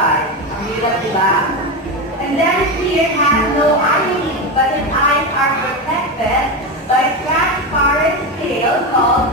outside. Ang hirap, diba? And then here has no eyelid, but its eyes are protected by transparent scale called